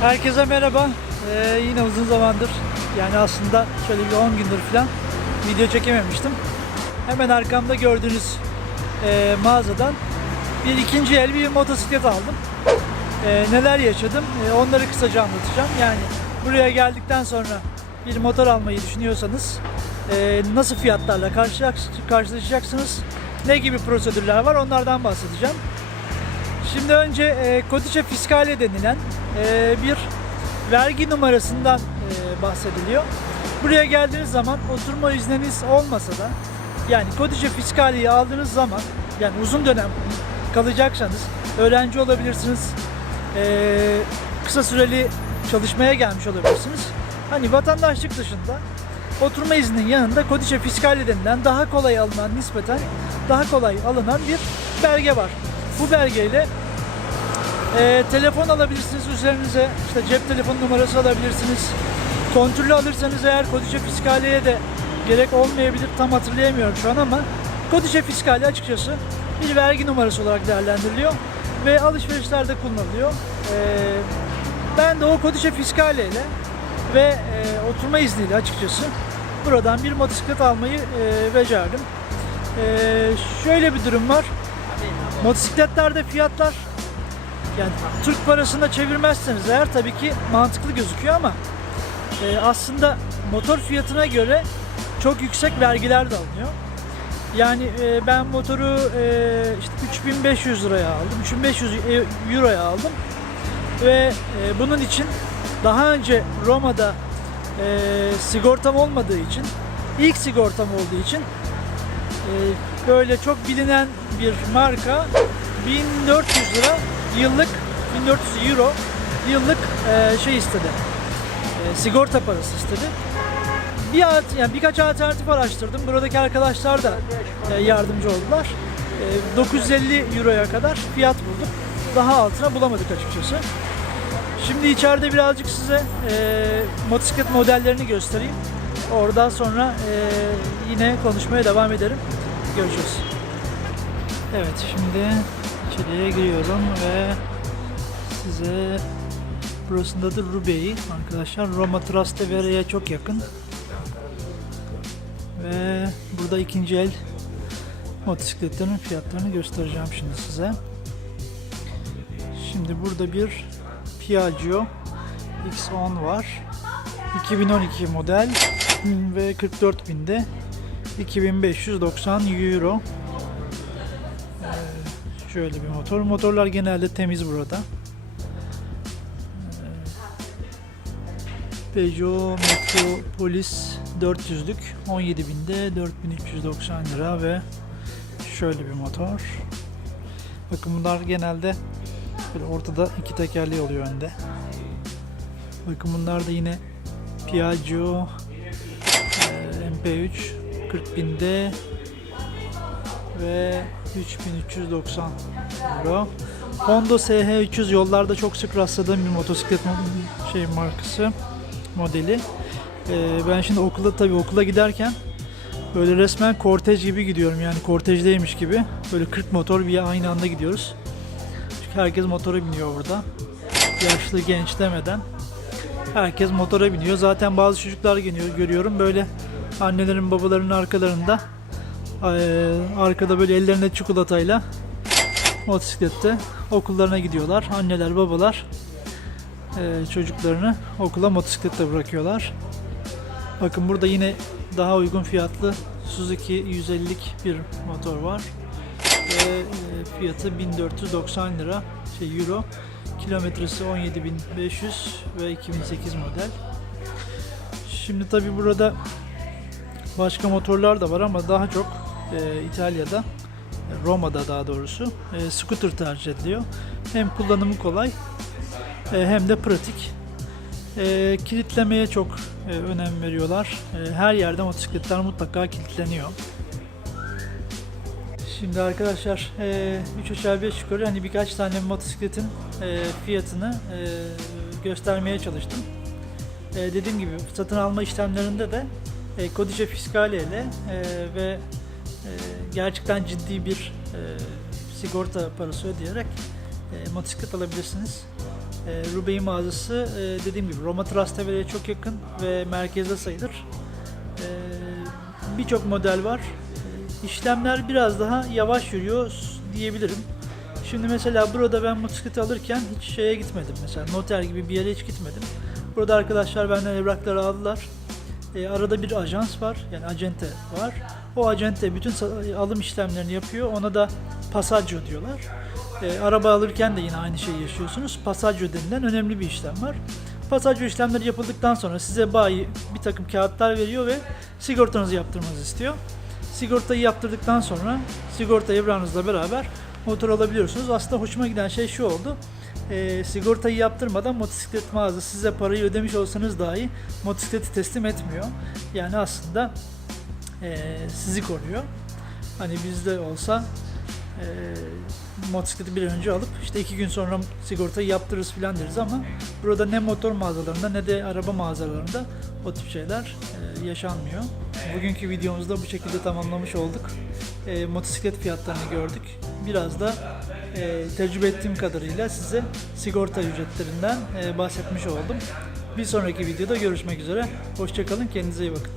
Herkese merhaba. Yine uzun zamandır, yani aslında şöyle bir 10 gündür falan video çekememiştim. Hemen arkamda gördüğünüz mağazadan bir ikinci el bir motosiklet aldım. Neler yaşadım onları kısaca anlatacağım. Yani buraya geldikten sonra bir motor almayı düşünüyorsanız nasıl fiyatlarla karşılaşacaksınız, ne gibi prosedürler var, onlardan bahsedeceğim. Şimdi önce Codice Fiscale denilen bir vergi numarasından bahsediliyor. Buraya geldiğiniz zaman oturma izniniz olmasa da, yani Codice Fiscale'yi aldığınız zaman, yani uzun dönem kalacaksanız, öğrenci olabilirsiniz, kısa süreli çalışmaya gelmiş olabilirsiniz. Hani vatandaşlık dışında oturma izninin yanında Codice Fiscale denilen daha kolay alınan, nispeten daha kolay alınan bir belge var. Bu belgeyle telefon alabilirsiniz üzerinize, işte cep telefonu numarası alabilirsiniz. Kontrollü alırsanız eğer Codice Fiscale'ye de gerek olmayabilir, tam hatırlayamıyorum şu an, ama Codice Fiscale açıkçası bir vergi numarası olarak değerlendiriliyor ve alışverişlerde kullanılıyor. Ben de o Codice Fiscale ile ve oturma izniyle açıkçası buradan bir motosiklet almayı becerdim. Şöyle bir durum var. Motosikletlerde fiyatlar, yani Türk parasına çevirmezseniz eğer tabii ki mantıklı gözüküyor, ama aslında motor fiyatına göre çok yüksek vergiler de alınıyor. Yani ben motoru işte 3500 liraya aldım, 3500 euroya aldım ve bunun için daha önce Roma'da sigortam olmadığı için, ilk sigortam olduğu için böyle çok bilinen bir marka 1400 lira yıllık, 1400 euro yıllık şey istedi, sigorta parası istedi. Yani birkaç alternatif araştırdım. Buradaki arkadaşlar da yardımcı oldular. 950 euroya kadar fiyat bulduk. Daha altına bulamadık açıkçası. Şimdi içeride birazcık size motosiklet modellerini göstereyim. Oradan sonra yine konuşmaya devam ederim. Görüşürüz. Evet, şimdi içeriye giriyorum ve size, burasının adı Rube'yi arkadaşlar. Roma Trastevere'ye çok yakın. Ve burada ikinci el motosikletlerin fiyatlarını göstereceğim şimdi size. Şimdi burada bir Piaggio X10 var. 2012 model ve 44.000'de 2590 euro. Şöyle bir motor. Motorlar genelde temiz burada. Peugeot Metropolis 400'lük 17.000'de 4390 lira ve şöyle bir motor. Bakın bunlar genelde böyle ortada iki tekerleği oluyor önde. Bakın bunlar da yine Piaggio MP3 40.000'de ve 3390 euro. Honda SH300 yollarda çok sık rastladığım bir motosiklet markası, modeli. Ben şimdi okula giderken böyle resmen kortej gibi gidiyorum, yani kortejdeymiş gibi. Böyle 40 motor bir aynı anda gidiyoruz. Çünkü herkes motora biniyor burada. Yaşlı genç demeden herkes motora biniyor. Zaten bazı çocuklar görüyorum böyle annelerin babaların arkalarında, arkada böyle ellerinde çikolatayla motosiklette okullarına gidiyorlar. Anneler babalar çocuklarını okula motosikletle bırakıyorlar. Bakın burada yine daha uygun fiyatlı Suzuki 150'lik bir motor var. Ve fiyatı 1490 lira euro. Kilometresi 17.500 ve 2008 model. Şimdi tabi burada başka motorlar da var ama daha çok İtalya'da, Roma'da daha doğrusu scooter tercih ediliyor. Hem kullanımı kolay hem de pratik. Kilitlemeye çok önem veriyorlar. Her yerde motosikletler mutlaka kilitleniyor. Şimdi arkadaşlar 3 aşağı 5 yukarı hani birkaç tane motosikletin fiyatını göstermeye çalıştım. Dediğim gibi satın alma işlemlerinde de Codice Fiscale ile ve gerçekten ciddi bir sigorta parası ödeyerek motosiklet alabilirsiniz. Rubeyi mağazası dediğim gibi Roma Trastevere'ye çok yakın ve merkezde sayılır. Birçok model var. İşlemler biraz daha yavaş yürüyor diyebilirim. Şimdi mesela burada ben motosikleti alırken hiç şeye gitmedim. Mesela noter gibi bir yere hiç gitmedim. Burada arkadaşlar benden evrakları aldılar. Arada bir ajans var, yani acente var. O acente bütün alım işlemlerini yapıyor. Ona da passaggio diyorlar. Araba alırken de yine aynı şeyi yaşıyorsunuz. Passaggio denilen önemli bir işlem var. Passaggio işlemleri yapıldıktan sonra size bayi bir takım kağıtlar veriyor ve sigortanızı yaptırmanızı istiyor. Sigortayı yaptırdıktan sonra sigorta evrağınızla beraber motor alabiliyorsunuz. Aslında hoşuma giden şey şu oldu. Sigortayı yaptırmadan motosiklet mağazası size parayı ödemiş olsanız dahi motosikleti teslim etmiyor. Yani aslında sizi koruyor. Hani bizde olsa motosikleti bir an önce alıp işte 2 gün sonra sigortayı yaptırırız filan deriz ama burada ne motor mağazalarında ne de araba mağazalarında o tip şeyler yaşanmıyor. Bugünkü videomuzu da bu şekilde tamamlamış olduk. Motosiklet fiyatlarını gördük. Biraz da tecrübe ettiğim kadarıyla size sigorta ücretlerinden bahsetmiş oldum. Bir sonraki videoda görüşmek üzere. Hoşça kalın, kendinize iyi bakın.